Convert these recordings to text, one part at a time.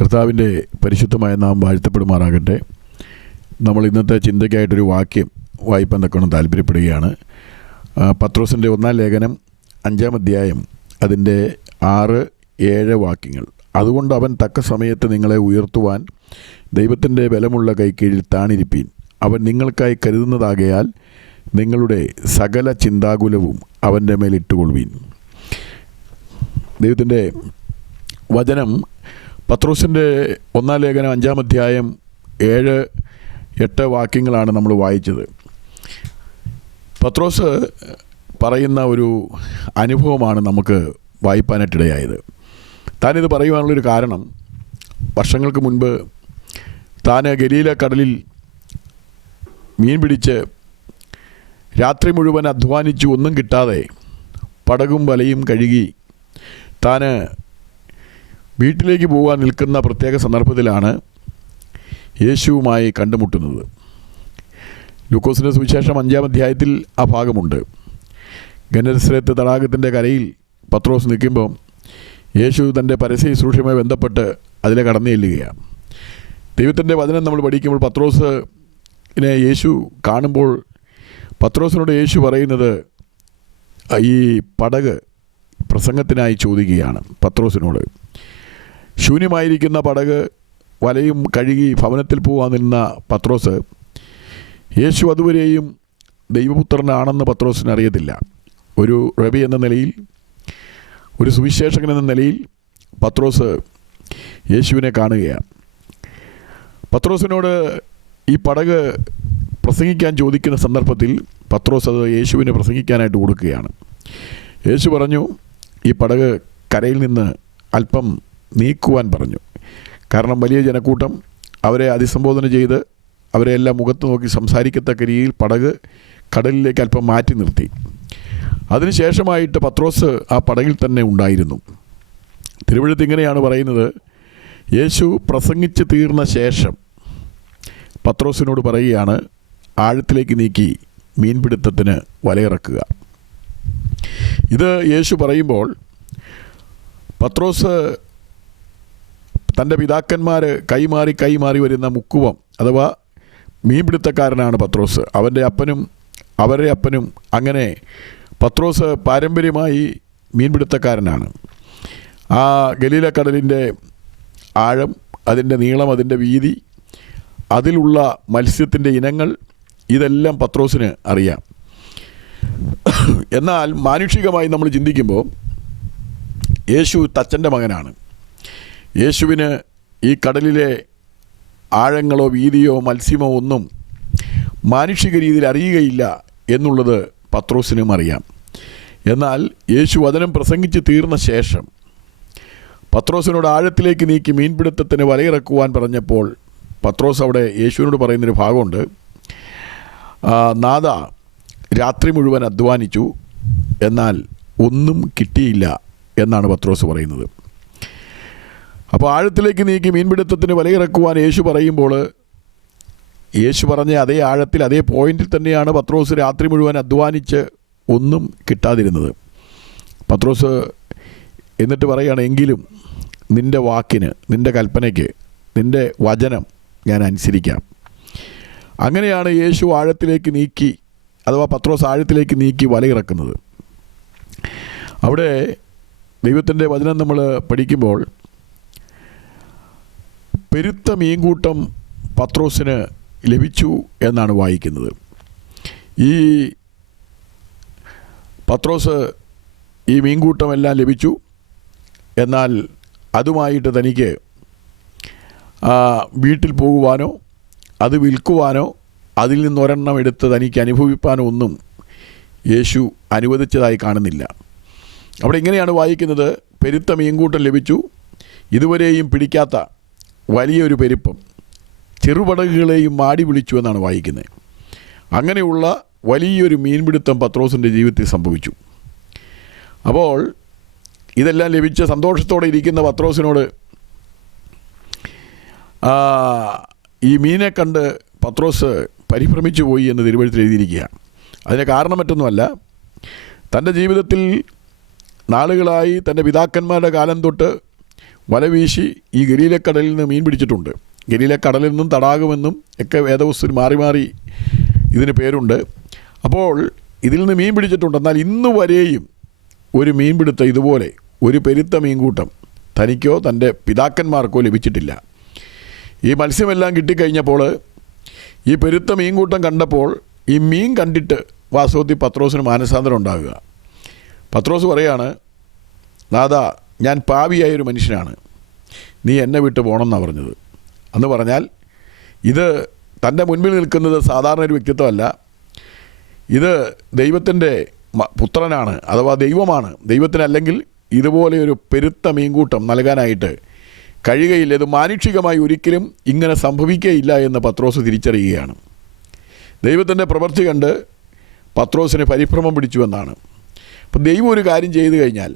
കർത്താവിൻ്റെ പരിശുദ്ധമായ നാം വാഴ്ത്തപ്പെടുമാറാകട്ടെ. നമ്മൾ ഇന്നത്തെ ചിന്തയ്ക്കായിട്ടൊരു വാക്യം വായിപ്പാൻ തക്കണം താല്പര്യപ്പെടുകയാണ്. പത്രോസിൻ്റെ 1-ാം ലേഖനം 5-ാം അധ്യായം അതിൻ്റെ 6-7 വാക്യങ്ങൾ. അതുകൊണ്ട് അവൻ തക്ക സമയത്ത് നിങ്ങളെ ഉയർത്തുവാൻ ദൈവത്തിൻ്റെ ബലമുള്ള കൈക്കീഴിൽ താണിരിപ്പീൻ. അവൻ നിങ്ങൾക്കായി കരുതുന്നതാകയാൽ നിങ്ങളുടെ സകല ചിന്താകുലവും അവൻ്റെ മേൽ ഇട്ടുകൊള്ളുവീൻ. ദൈവത്തിൻ്റെ വചനം പത്രോസിൻ്റെ 1-ാം ലേഖനം 5-ാം അധ്യായം 7-8 വാക്യങ്ങളാണ് നമ്മൾ വായിച്ചത്. പത്രോസ് പറയുന്ന ഒരു അനുഭവമാണ് നമുക്ക് വായിപ്പാനായിട്ടിടയായത്. താനിത് പറയുവാനുള്ളൊരു കാരണം, വർഷങ്ങൾക്ക് മുൻപ് താൻ ഗലീല കടലിൽ മീൻ പിടിച്ച് രാത്രി മുഴുവൻ അധ്വാനിച്ചു ഒന്നും കിട്ടാതെ പടകും വലയും കഴുകി താൻ വീട്ടിലേക്ക് പോകാൻ നിൽക്കുന്ന പ്രത്യേക സന്ദർഭത്തിലാണ് യേശുവുമായി കണ്ടുമുട്ടുന്നത്. ലൂക്കോസിൻ്റെ സുവിശേഷം 5-ാം അധ്യായത്തിൽ ആ ഭാഗമുണ്ട്. ഗന്നേസരത്ത് തടാകത്തിൻ്റെ കരയിൽ പത്രോസ് നിൽക്കുമ്പോൾ യേശു തൻ്റെ പരസ്യ ശുശ്രൂഷയുമായി ബന്ധപ്പെട്ട് അതിലെ കടന്നു ചെല്ലുകയാണ്. ദൈവത്തിൻ്റെ വചനം നമ്മൾ പഠിക്കുമ്പോൾ പത്രോസിനെ യേശു കാണുമ്പോൾ പത്രോസിനോട് യേശു പറയുന്നത് ഈ പടക് പ്രസംഗത്തിനായി ചോദിക്കുകയാണ്. പത്രോസിനോട് ശൂന്യമായിരിക്കുന്ന പടക് വലയും കഴുകി ഭവനത്തിൽ പോകാൻ നിന്ന പത്രോസ്, യേശു അതുവരെയും ദൈവപുത്രനാണെന്ന് പത്രോസിന് അറിയത്തില്ല. ഒരു റബി എന്ന നിലയിൽ, ഒരു സുവിശേഷകൻ എന്ന നിലയിൽ പത്രോസ് യേശുവിനെ കാണുകയാണ്. പത്രോസിനോട് ഈ പടക് പ്രസംഗിക്കാൻ ചോദിക്കുന്ന സന്ദർഭത്തിൽ പത്രോസ് അത് യേശുവിനെ പ്രസംഗിക്കാനായിട്ട് കൊടുക്കുകയാണ്. യേശു പറഞ്ഞു, ഈ പടക് കരയിൽ നിന്ന് അല്പം നീക്കുവാൻ പറഞ്ഞു. കാരണം വലിയ ജനക്കൂട്ടം അവരെ അഭിസംബോധന ചെയ്ത് അവരെ എല്ലാം മുഖത്ത് നോക്കി സംസാരിക്കത്തക്ക രീതിയിൽ പടക് കടലിലേക്ക് അല്പം മാറ്റി നിർത്തി. അതിനുശേഷമായിട്ട് പത്രോസ് ആ പടകിൽ തന്നെ ഉണ്ടായിരുന്നു. തിരുവഴുത്ത് ഇങ്ങനെയാണ് പറയുന്നത്, യേശു പ്രസംഗിച്ച് തീർന്ന ശേഷം പത്രോസിനോട് പറയുകയാണ്, ആഴത്തിലേക്ക് നീക്കി മീൻപിടുത്തത്തിന് വലയിറക്കുക. ഇത് യേശു പറയുമ്പോൾ പത്രോസ് തൻ്റെ പിതാക്കന്മാർ കൈമാറി വരുന്ന മുക്കുവം അഥവാ മീൻപിടുത്തക്കാരനാണ് പത്രോസ്. അവൻ്റെ അപ്പനും അവരുടെ അപ്പനും അങ്ങനെ പത്രോസ് പാരമ്പര്യമായി മീൻപിടുത്തക്കാരനാണ്. ആ ഗലീല കടലിൻ്റെ ആഴം, അതിൻ്റെ നീളം, അതിൻ്റെ വീതി, അതിലുള്ള മത്സ്യത്തിൻ്റെ ഇനങ്ങൾ, ഇതെല്ലാം പത്രോസിന് അറിയാം. എന്നാൽ മാനുഷികമായി നമ്മൾ ചിന്തിക്കുമ്പോൾ യേശു തച്ചൻ്റെ മകനാണ്. യേശുവിന് ഈ കടലിലെ ആഴങ്ങളോ വീതിയോ മത്സ്യമോ ഒന്നും മാനുഷിക രീതിയിൽ അറിയുകയില്ല എന്നുള്ളത് പത്രോസിനും അറിയാം. എന്നാൽ യേശു വചനം പ്രസംഗിച്ച് തീർന്ന ശേഷം പത്രോസിനോട് ആഴത്തിലേക്ക് നീക്കി മീൻപിടുത്തത്തിന് വലയിറക്കുവാൻ പറഞ്ഞപ്പോൾ പത്രോസ് അവിടെ യേശുവിനോട് പറയുന്നൊരു ഭാഗമുണ്ട്, നാഥ, രാത്രി മുഴുവൻ അധ്വാനിച്ചു, എന്നാൽ ഒന്നും കിട്ടിയില്ല എന്നാണ് പത്രോസ് പറയുന്നത്. അപ്പോൾ ആഴത്തിലേക്ക് നീക്കി മീൻപിടുത്തത്തിന് വലയിറക്കുവാൻ യേശു പറയുമ്പോൾ യേശു പറഞ്ഞ അതേ ആഴത്തിൽ, അതേ പോയിന്റിൽ തന്നെയാണ് പത്രോസ് രാത്രി മുഴുവൻ അധ്വാനിച്ച് ഒന്നും കിട്ടാതിരുന്നത്. പത്രോസ് എന്നിട്ട് പറയുകയാണ്, എങ്കിലും നിൻ്റെ വാക്കിന്, നിൻ്റെ കൽപ്പനയ്ക്ക്, നിൻ്റെ വചനം ഞാൻ അനുസരിക്കാം. അങ്ങനെയാണ് യേശു ആഴത്തിലേക്ക് നീക്കി, അഥവാ പത്രോസ് ആഴത്തിലേക്ക് നീക്കി വലയിറക്കുന്നത്. അവിടെ ദൈവത്തിൻ്റെ വചനം നമ്മൾ പഠിക്കുമ്പോൾ പെരുത്ത മീൻകൂട്ടം പത്രോസിന് ലഭിച്ചു എന്നാണ് വായിക്കുന്നത്. ഈ പത്രോസ് ഈ മീൻകൂട്ടമെല്ലാം ലഭിച്ചു. എന്നാൽ അതുമായിട്ട് തനിക്ക് വീട്ടിൽ പോകുവാനോ അത് വിൽക്കുവാനോ അതിൽ നിന്നൊരെണ്ണം എടുത്ത് തനിക്ക് അനുഭവിപ്പാനോ ഒന്നും യേശു അനുവദിച്ചതായി കാണുന്നില്ല. അവിടെ ഇങ്ങനെയാണ് വായിക്കുന്നത്, പെരുത്ത മീൻകൂട്ടം ലഭിച്ചു, ഇതുവരെയും പിടിക്കാത്ത വലിയൊരു പെരുപ്പം, ചെറുപടകുകളെയും മാടി വിളിച്ചു എന്നാണ് വായിക്കുന്നത്. അങ്ങനെയുള്ള വലിയൊരു മീൻപിടുത്തം പത്രോസിൻ്റെ ജീവിതത്തിൽ സംഭവിച്ചു. അപ്പോൾ ഇതെല്ലാം ലഭിച്ച സന്തോഷത്തോടെ ഇരിക്കുന്ന പത്രോസിനോട് ഈ മീനെ കണ്ട് പത്രോസ് പരിഭ്രമിച്ചു പോയി എന്ന് തിരുവഴുത്തിൽ എഴുതിയിരിക്കുകയാണ്. അതിന് കാരണം മറ്റൊന്നുമല്ല, തൻ്റെ ജീവിതത്തിൽ നാളുകളായി തൻ്റെ പിതാക്കന്മാരുടെ കാലം തൊട്ട് വല വീശി ഈ ഗലീലക്കടലിൽ നിന്ന് മീൻ പിടിച്ചിട്ടുണ്ട്. ഗലീലക്കടലിൽ നിന്നും തടാകമെന്നും ഒക്കെ വേദപുസ്തകത്തിൽ മാറി മാറി ഇതിന് പേരുണ്ട്. അപ്പോൾ ഇതിൽ നിന്ന് മീൻ പിടിച്ചിട്ടുണ്ട്. എന്നാൽ ഇന്ന് വരെയും ഒരു മീൻപിടുത്തം ഇതുപോലെ ഒരു പെരുത്ത മീൻകൂട്ടം തനിക്കോ തൻ്റെ പിതാക്കന്മാർക്കോ ലഭിച്ചിട്ടില്ല. ഈ മത്സ്യമെല്ലാം കിട്ടിക്കഴിഞ്ഞപ്പോൾ ഈ പെരുത്ത മീൻകൂട്ടം കണ്ടപ്പോൾ ഈ മീൻ കണ്ടിട്ട് വാസ്തവത്തിൽ പത്രോസിന് മാനസാന്തരം ഉണ്ടാകുക. പത്രോസ് പറയാണ്, നാഥാ, ഞാൻ പാപിയായൊരു മനുഷ്യനാണ്, നീ എന്നെ വിട്ട് പോകണമെന്നാണ് പറഞ്ഞത്. എന്ന് പറഞ്ഞാൽ ഇത് തൻ്റെ മുൻപിൽ നിൽക്കുന്നത് സാധാരണ ഒരു വ്യക്തിത്വമല്ല, ഇത് ദൈവത്തിൻ്റെ പുത്രനാണ്, അഥവാ ദൈവമാണ്. ദൈവത്തിനല്ലെങ്കിൽ ഇതുപോലെ ഒരു പെരുത്ത മീൻകൂട്ടം നൽകാനായിട്ട് കഴിയുകയില്ല. ഇത് മാനുഷികമായി ഒരിക്കലും ഇങ്ങനെ സംഭവിക്കുകയില്ല എന്ന് പത്രോസ് തിരിച്ചറിയുകയാണ്. ദൈവത്തിൻ്റെ പ്രവൃത്തി കണ്ട് പത്രോസിന് പരിഭ്രമം പിടിച്ചുവെന്നാണ്. അപ്പം ദൈവം ഒരു കാര്യം ചെയ്തു കഴിഞ്ഞാൽ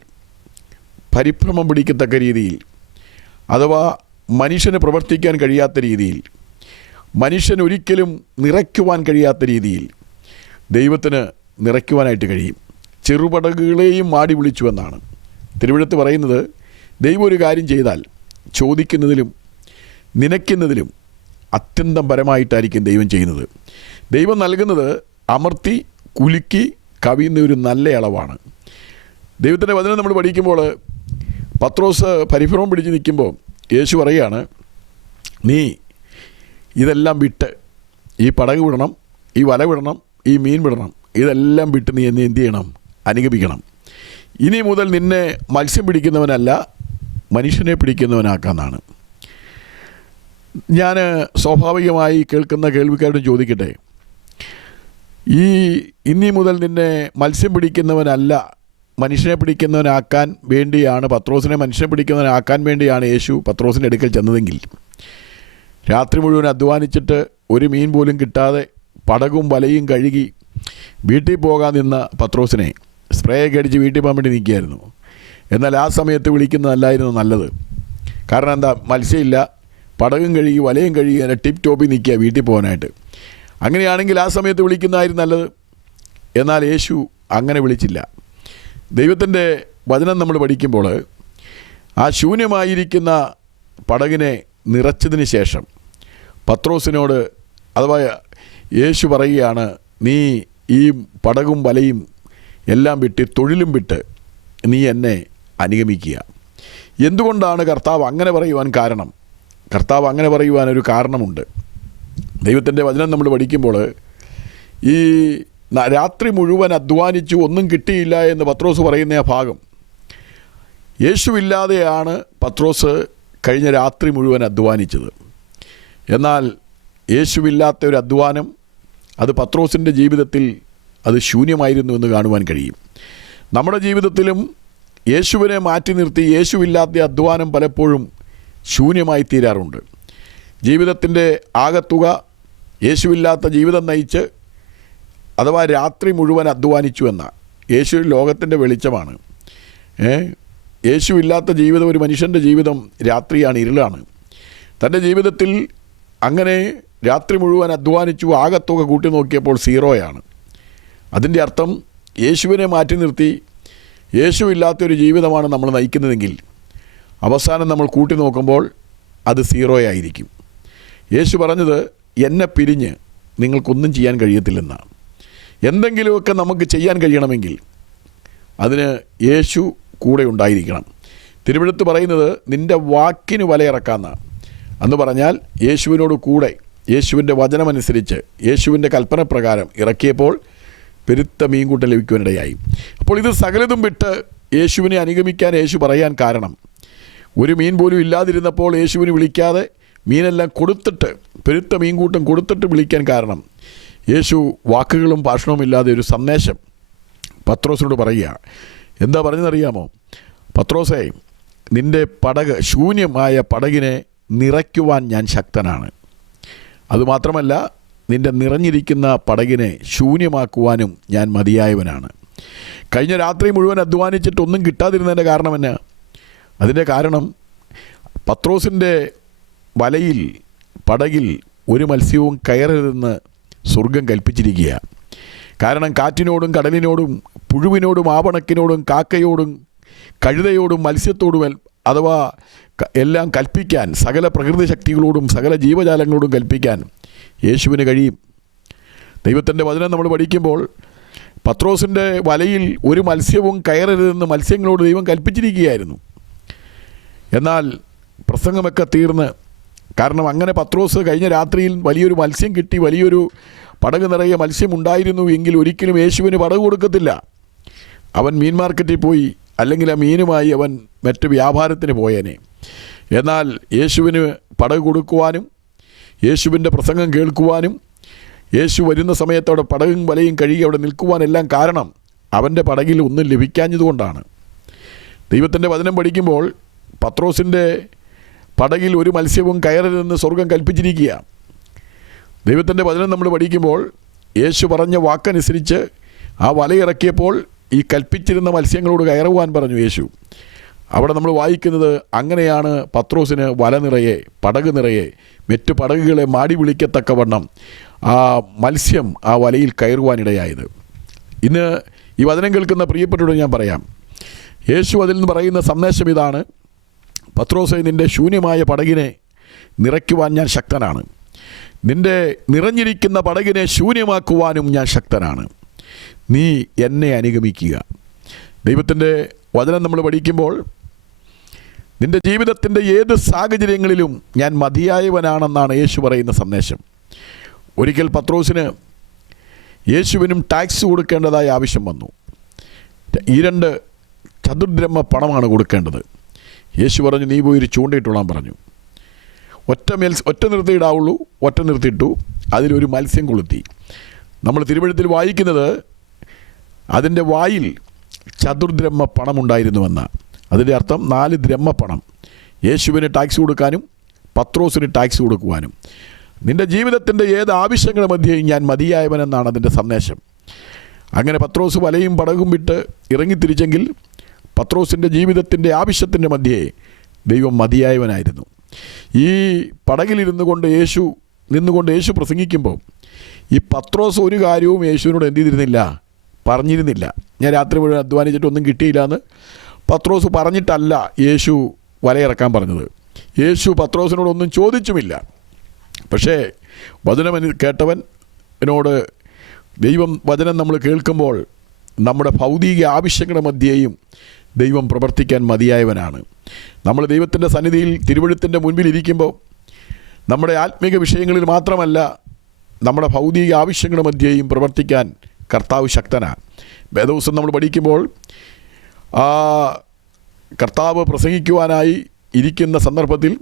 പരിഭ്രമം പിടിക്കത്തക്ക രീതിയിൽ, അഥവാ മനുഷ്യന് പ്രവർത്തിക്കാൻ കഴിയാത്ത രീതിയിൽ, മനുഷ്യന് ഒരിക്കലും നിറയ്ക്കുവാൻ കഴിയാത്ത രീതിയിൽ ദൈവത്തിന് നിറയ്ക്കുവാനായിട്ട് കഴിയും. ചെറുപടകുകളെയും മാടി വിളിച്ചുവെന്നാണ് തിരുവെഴുത്ത് പറയുന്നത്. ദൈവം ഒരു കാര്യം ചെയ്താൽ ചോദിക്കുന്നതിലും നനയ്ക്കുന്നതിലും അത്യന്തം പരമായിട്ടായിരിക്കും ദൈവം ചെയ്യുന്നത്. ദൈവം നൽകുന്നത് അമർത്തി കുലുക്കി കവിയുന്ന ഒരു നല്ല അളവാണ്. ദൈവത്തിൻ്റെ വചനം നമ്മൾ പഠിക്കുമ്പോൾ പത്രോസ് പരിഭ്രമം പിടിച്ച് നിൽക്കുമ്പോൾ യേശു പറയുകയാണ്, നീ ഇതെല്ലാം വിട്ട് ഈ പടക് വിടണം, ഈ വല വിടണം, ഈ മീൻ വിടണം, ഇതെല്ലാം വിട്ട് നീ എന്നെ എന്ത് ചെയ്യണം? അനുഗമിക്കണം. ഇനി മുതൽ നിന്നെ മത്സ്യം പിടിക്കുന്നവനല്ല മനുഷ്യനെ പിടിക്കുന്നവനാക്കാമെന്നാണ്. ഞാൻ സ്വാഭാവികമായി കേൾക്കുന്ന കേൾവിക്കാരോട് ചോദിക്കട്ടെ, ഇനി മുതൽ നിന്നെ മത്സ്യം പിടിക്കുന്നവനല്ല മനുഷ്യനെ പിടിക്കുന്നവനാക്കാൻ വേണ്ടിയാണ്, പത്രോസിനെ മനുഷ്യനെ പിടിക്കുന്നവനാക്കാൻ വേണ്ടിയാണ് യേശു പത്രോസിൻ്റെ അടുക്കൽ ചെന്നതെങ്കിൽ, രാത്രി മുഴുവൻ അധ്വാനിച്ചിട്ട് ഒരു മീൻ പോലും കിട്ടാതെ പടകും വലയും കഴുകി വീട്ടിൽ പോകാൻ നിന്ന പത്രോസിനെ സ്പ്രേ ഒക്കെ അടിച്ച് വീട്ടിൽ പോകാൻ വേണ്ടി നിൽക്കുകയായിരുന്നു. എന്നാൽ ആ സമയത്ത് വിളിക്കുന്നതല്ലായിരുന്നു നല്ലത്. കാരണം എന്താ? മത്സ്യമില്ല, പടകും കഴുകി വലയും കഴുകി അങ്ങനെ ടിപ്പ് ടോപ്പിൽ നിൽക്കുക വീട്ടിൽ പോകാനായിട്ട്. അങ്ങനെയാണെങ്കിൽ ആ സമയത്ത് വിളിക്കുന്നതായിരുന്നു നല്ലത്. എന്നാൽ യേശു അങ്ങനെ വിളിച്ചില്ല. ദൈവത്തിൻ്റെ വചനം നമ്മൾ പഠിക്കുമ്പോൾ ആ ശൂന്യമായിരിക്കുന്ന പടകിനെ നിറച്ചതിന് ശേഷം പത്രോസിനോട്, അഥവാ യേശു പറയുകയാണ്, നീ ഈ പടകും വലയും എല്ലാം വിട്ട് തൊഴിലും വിട്ട് നീ എന്നെ അനുഗമിക്കുക. എന്തുകൊണ്ടാണ് കർത്താവ് അങ്ങനെ പറയുവാൻ കാരണം? കർത്താവ് അങ്ങനെ പറയുവാനൊരു കാരണമുണ്ട്. ദൈവത്തിൻ്റെ വചനം നമ്മൾ പഠിക്കുമ്പോൾ ഈ രാത്രി മുഴുവൻ അധ്വാനിച്ചു ഒന്നും കിട്ടിയില്ല എന്ന് പത്രോസ് പറയുന്ന ആ ഭാഗം, യേശുവില്ലാതെയാണ് പത്രോസ് കഴിഞ്ഞ രാത്രി മുഴുവൻ അധ്വാനിച്ചത്. എന്നാൽ യേശുവില്ലാത്ത ഒരു അധ്വാനം അത് പത്രോസിൻ്റെ ജീവിതത്തിൽ അത് ശൂന്യമായിരുന്നു എന്ന് കാണുവാൻ കഴിയും. നമ്മുടെ ജീവിതത്തിലും യേശുവിനെ മാറ്റി നിർത്തി യേശുവില്ലാത്ത അധ്വാനം പലപ്പോഴും ശൂന്യമായി തീരാറുണ്ട്. ജീവിതത്തിൻ്റെ ആകത്തുക യേശുവില്ലാത്ത ജീവിതം നയിച്ച്, അഥവാ രാത്രി മുഴുവൻ അധ്വാനിച്ചു എന്ന, യേശു ലോകത്തിൻ്റെ വെളിച്ചമാണ്. യേശുവില്ലാത്ത ജീവിതം, ഒരു മനുഷ്യൻ്റെ ജീവിതം രാത്രിയാണ്, ഇരുളാണ്. തൻ്റെ ജീവിതത്തിൽ അങ്ങനെ രാത്രി മുഴുവൻ അധ്വാനിച്ചു, ആകത്തുക കൂട്ടി നോക്കിയപ്പോൾ സീറോയാണ്. അതിൻ്റെ അർത്ഥം യേശുവിനെ മാറ്റി നിർത്തി യേശുവില്ലാത്തൊരു ജീവിതമാണ് നമ്മൾ നയിക്കുന്നതെങ്കിൽ അവസാനം നമ്മൾ കൂട്ടി നോക്കുമ്പോൾ അത് സീറോയായിരിക്കും. യേശു പറഞ്ഞത്, എന്നെ പിരിഞ്ഞ് നിങ്ങൾക്കൊന്നും ചെയ്യാൻ കഴിയത്തില്ലെന്നാണ്. എന്തെങ്കിലുമൊക്കെ നമുക്ക് ചെയ്യാൻ കഴിയണമെങ്കിൽ അതിന് യേശു കൂടെ ഉണ്ടായിരിക്കണം. തിരുവെഴുത്ത് പറയുന്നത് നിൻ്റെ വാക്കിന് വലയിറക്കാമെന്നാണ്. എന്ന് പറഞ്ഞാൽ യേശുവിനോട് കൂടെ യേശുവിൻ്റെ വചനമനുസരിച്ച് യേശുവിൻ്റെ കൽപ്പന പ്രകാരം ഇറക്കിയപ്പോൾ പെരുത്ത മീൻകൂട്ടം ലഭിക്കുവാനിടയായി. അപ്പോൾ ഇത് സകലതും വിട്ട് യേശുവിനെ അനുഗമിക്കാൻ യേശു പറയാൻ കാരണം, ഒരു മീൻ പോലും ഇല്ലാതിരുന്നപ്പോൾ യേശുവിനെ വിളിക്കാതെ മീനെല്ലാം കൊടുത്തിട്ട്, പെരുത്ത മീൻകൂട്ടം കൊടുത്തിട്ട് വിളിക്കാൻ കാരണം, യേശു വാക്കുകളും ഭാഷണവും ഇല്ലാതെ ഒരു സന്ദേശം പത്രോസിനോട് പറയുക. എന്താ പറഞ്ഞതെന്നറിയാമോ? പത്രോസേ, നിൻ്റെ പടക്, ശൂന്യമായ പടകിനെ നിറയ്ക്കുവാൻ ഞാൻ ശക്തനാണ്. അതുമാത്രമല്ല, നിൻ്റെ നിറഞ്ഞിരിക്കുന്ന പടകിനെ ശൂന്യമാക്കുവാനും ഞാൻ മതിയായവനാണ്. കഴിഞ്ഞ രാത്രി മുഴുവൻ അധ്വാനിച്ചിട്ടൊന്നും കിട്ടാതിരുന്നതിൻ്റെ കാരണം എന്നാ? അതിൻ്റെ കാരണം പത്രോസിൻ്റെ വലയിൽ, പടകിൽ ഒരു മത്സ്യവും കയറരുതെന്ന് സ്വർഗം കൽപ്പിച്ചിരിക്കുക. കാരണം കാറ്റിനോടും കടലിനോടും പുഴുവിനോടും ആവണക്കിനോടും കാക്കയോടും കഴുതയോടും മത്സ്യത്തോടും, അഥവാ എല്ലാം കൽപ്പിക്കാൻ, സകല പ്രകൃതി ശക്തികളോടും സകല ജീവജാലങ്ങളോടും കൽപ്പിക്കാൻ യേശുവിന് കഴിയും. ദൈവത്തിൻ്റെ വചനം നമ്മൾ പഠിക്കുമ്പോൾ പത്രോസിൻ്റെ വലയിൽ ഒരു മത്സ്യവും കയറരുതെന്ന് മത്സ്യങ്ങളോട് ദൈവം കൽപ്പിച്ചിരിക്കുകയായിരുന്നു. എന്നാൽ പ്രസംഗമൊക്കെ തീർന്ന്, കാരണം അങ്ങനെ പത്രോസ് കഴിഞ്ഞ രാത്രിയിൽ വലിയൊരു മത്സ്യം കിട്ടി, വലിയൊരു പടക് നിറയെ മത്സ്യം ഉണ്ടായിരുന്നു എങ്കിൽ ഒരിക്കലും യേശുവിന് പടക് കൊടുക്കത്തില്ല. അവൻ മീൻ മാർക്കറ്റിൽ പോയി, അല്ലെങ്കിൽ ആ മീനുമായി അവൻ മറ്റ് വ്യാപാരത്തിന് പോയേനെ. എന്നാൽ യേശുവിന് പടക് കൊടുക്കുവാനും യേശുവിൻ്റെ പ്രസംഗം കേൾക്കുവാനും യേശു വരുന്ന സമയത്ത് അവിടെ പടകും വലയും കഴുകി അവിടെ നിൽക്കുവാനെല്ലാം കാരണം അവൻ്റെ പടകിൽ ഒന്നും ലഭിക്കാഞ്ഞതുകൊണ്ടാണ്. ദൈവത്തിൻ്റെ വചനം പഠിക്കുമ്പോൾ പത്രോസിൻ്റെ പടകിൽ ഒരു മത്സ്യവും കയറരുതെന്ന് സ്വർഗം കൽപ്പിച്ചിരിക്കുക. ദൈവത്തിൻ്റെ വചനം നമ്മൾ പഠിക്കുമ്പോൾ യേശു പറഞ്ഞ വാക്കനുസരിച്ച് ആ വലയിറക്കിയപ്പോൾ ഈ കൽപ്പിച്ചിരുന്ന മത്സ്യങ്ങളോട് കയറുവാൻ പറഞ്ഞു യേശു. അവിടെ നമ്മൾ വായിക്കുന്നത് അങ്ങനെയാണ് പത്രോസിന് വല നിറയെ, പടക് നിറയെ, മറ്റു പടകുകളെ മാടി വിളിക്കത്തക്കവണ്ണം ആ മത്സ്യം ആ വലയിൽ കയറുവാനിടയായത്. ഇന്ന് ഈ വചനം കേൾക്കുന്ന പ്രിയപ്പെട്ടവരോട് ഞാൻ പറയാം, യേശു അതിൽ നിന്ന് പറയുന്ന സന്ദേശം ഇതാണ്: പത്രോസേ, നിൻ്റെ ശൂന്യമായ പടകിനെ നിറയ്ക്കുവാൻ ഞാൻ ശക്തനാണ്. നിൻ്റെ നിറഞ്ഞിരിക്കുന്ന പടകിനെ ശൂന്യമാക്കുവാനും ഞാൻ ശക്തനാണ്. നീ എന്നെ അനുഗമിക്കുക. ദൈവത്തിൻ്റെ വചനം നമ്മൾ പഠിക്കുമ്പോൾ നിൻ്റെ ജീവിതത്തിൻ്റെ ഏത് സാഹചര്യങ്ങളിലും ഞാൻ മതിയായവനാണെന്നാണ് യേശു പറയുന്ന സന്ദേശം. ഒരിക്കൽ പത്രോസിന് യേശുവിനും ടാക്സ് കൊടുക്കേണ്ടതായ ആവശ്യം വന്നു. 2 ചതുർദ്രഹ്മ പണമാണ് കൊടുക്കേണ്ടത്. യേശു പറഞ്ഞു, നീ പോയി ഒരു ചൂണ്ടയിട്ടുള്ളാൻ പറഞ്ഞു. ഒറ്റ നിർത്തിയിടാവുള്ളൂ. ഒറ്റ നിർത്തിയിട്ടു. അതിലൊരു മത്സ്യം കൊളുത്തി. നമ്മൾ തിരുവഴുത്തിൽ വായിക്കുന്നത് അതിൻ്റെ വായിൽ ചതുർദ്രഹ്മ പണമുണ്ടായിരുന്നുവെന്ന്. അതിൻ്റെ അർത്ഥം 4 ദ്രഹ്മ പണം. യേശുവിന് ടാക്സ് കൊടുക്കാനും പത്രോസിന് ടാക്സ് കൊടുക്കുവാനും. നിൻ്റെ ജീവിതത്തിൻ്റെ ഏത് ആവശ്യങ്ങളുടെ മധ്യേയും ഞാൻ മതിയായവനെന്നാണ് അതിൻ്റെ സന്ദേശം. അങ്ങനെ പത്രോസ് വലയും പടകും വിട്ട് ഇറങ്ങിത്തിരിച്ചെങ്കിൽ പത്രോസിൻ്റെ ജീവിതത്തിൻ്റെ ആവശ്യത്തിൻ്റെ മധ്യേ ദൈവം മതിയായവനായിരുന്നു. ഈ പടകിലിരുന്നു കൊണ്ട് നിന്നുകൊണ്ട് യേശു പ്രസംഗിക്കുമ്പോൾ ഈ പത്രോസ് ഒരു കാര്യവും യേശുവിനോട് എന്ത് ചെയ്തിരുന്നില്ല, പറഞ്ഞിരുന്നില്ല. ഞാൻ രാത്രി മുഴുവൻ അധ്വാനിച്ചിട്ടൊന്നും കിട്ടിയില്ല എന്ന് പത്രോസ് പറഞ്ഞിട്ടല്ല യേശു വലയിറക്കാൻ പറഞ്ഞത്. യേശു പത്രോസിനോടൊന്നും ചോദിച്ചുമില്ല. പക്ഷേ വചനം കേട്ടവനോട് വചനം നമ്മൾ കേൾക്കുമ്പോൾ നമ്മുടെ ഭൗതിക ആവശ്യങ്ങളുടെ മധ്യേയും ദൈവം പ്രവർത്തിക്കാൻ മതിയായവനാണ്. നമ്മൾ ദൈവത്തിൻ്റെ സന്നിധിയിൽ തിരുവഴുത്തിൻ്റെ മുൻപിൽ ഇരിക്കുമ്പോൾ നമ്മുടെ ആത്മീക വിഷയങ്ങളിൽ മാത്രമല്ല, നമ്മുടെ ഭൗതിക ആവശ്യങ്ങളുടെ മധ്യേയും പ്രവർത്തിക്കാൻ കർത്താവ് ശക്തനാണ്. വേദപുസ്തകം നമ്മൾ പഠിക്കുമ്പോൾ കർത്താവ് പ്രസംഗിക്കുവാനായി ഇരിക്കുന്ന സന്ദർഭത്തിൽ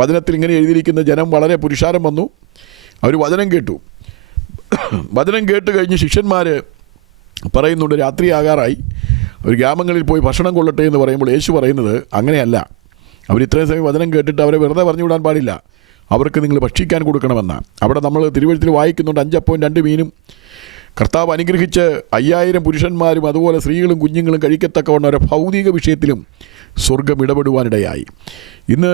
വചനത്തിൽ ഇങ്ങനെ എഴുതിയിരിക്കുന്ന ജനം വളരെ പുരുഷാരം വന്നു. അവർ വചനം കേട്ടു. വചനം കേട്ട് കഴിഞ്ഞ് ശിഷ്യന്മാർ പറയുന്നുണ്ട്, രാത്രിയാകാറായി, ഒരു ഗ്രാമങ്ങളിൽ പോയി ഭക്ഷണം കൊള്ളട്ടെ എന്ന് പറയുമ്പോൾ യേശു പറയുന്നത് അങ്ങനെയല്ല. അവർ ഇത്രയും സമയം വചനം കേട്ടിട്ട് അവരെ വെറുതെ പറഞ്ഞു വിടാൻ പാടില്ല, അവർക്ക് നിങ്ങൾ ഭക്ഷിക്കാൻ കൊടുക്കണമെന്നാണ്. അവിടെ നമ്മൾ തിരുവഴുത്തിൽ വായിക്കുന്നുണ്ട് 5 അപ്പവും 2 മീനും കർത്താവ് അനുഗ്രഹിച്ച് 5000 പുരുഷന്മാരും അതുപോലെ സ്ത്രീകളും കുഞ്ഞുങ്ങളും കഴിക്കത്തക്കവണ്ണം ഒരു ഭൗതിക വിഷയത്തിലും സ്വർഗം ഇടപെടുവാനിടയായി. ഇന്ന്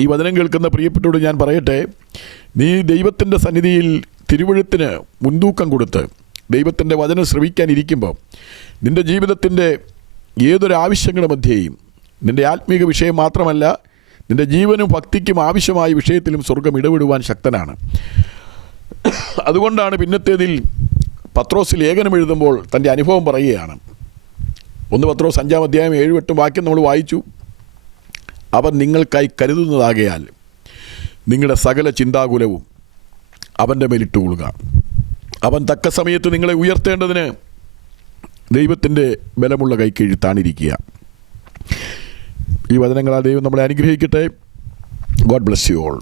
ഈ വചനം കേൾക്കുന്ന പ്രിയപ്പെട്ടവരോട് ഞാൻ പറയട്ടെ, നീ ദൈവത്തിൻ്റെ സന്നിധിയിൽ തിരുവഴുത്തിന് മുൻതൂക്കം കൊടുത്ത് ദൈവത്തിൻ്റെ വചനം ശ്രവിക്കാനിരിക്കുമ്പോൾ നിൻ്റെ ജീവിതത്തിൻ്റെ ഏതൊരു ആവശ്യങ്ങളുടെ മധ്യേയും നിൻ്റെ ആത്മീക വിഷയം മാത്രമല്ല, നിൻ്റെ ജീവനും ഭക്തിക്കും ആവശ്യമായ വിഷയത്തിലും സ്വർഗം ഇടപെടുവാൻ ശക്തനാണ്. അതുകൊണ്ടാണ് പിന്നത്തേതിൽ പത്രോസ് ലേഖനം എഴുതുമ്പോൾ തൻ്റെ അനുഭവം പറയുകയാണ്. 1 പത്രോസ് 5-ാം അധ്യായം 7-8 വാക്യം നമ്മൾ വായിച്ചു. അവൻ നിങ്ങൾക്കായി കരുതുന്നതാകയാൽ നിങ്ങളുടെ സകല ചിന്താകുലവും അവൻ്റെ മേലിട്ടുകൊള്ളുക. അവൻ തക്ക സമയത്ത് നിങ്ങളെ ഉയർത്തേണ്ടതിന് ദൈവത്തിൻ്റെ ബലമുള്ള കൈക്കീഴിൽ താണിരിക്കുക. ഈ വചനങ്ങളാൽ ദൈവം നമ്മളെ അനുഗ്രഹിക്കട്ടെ. God bless you all.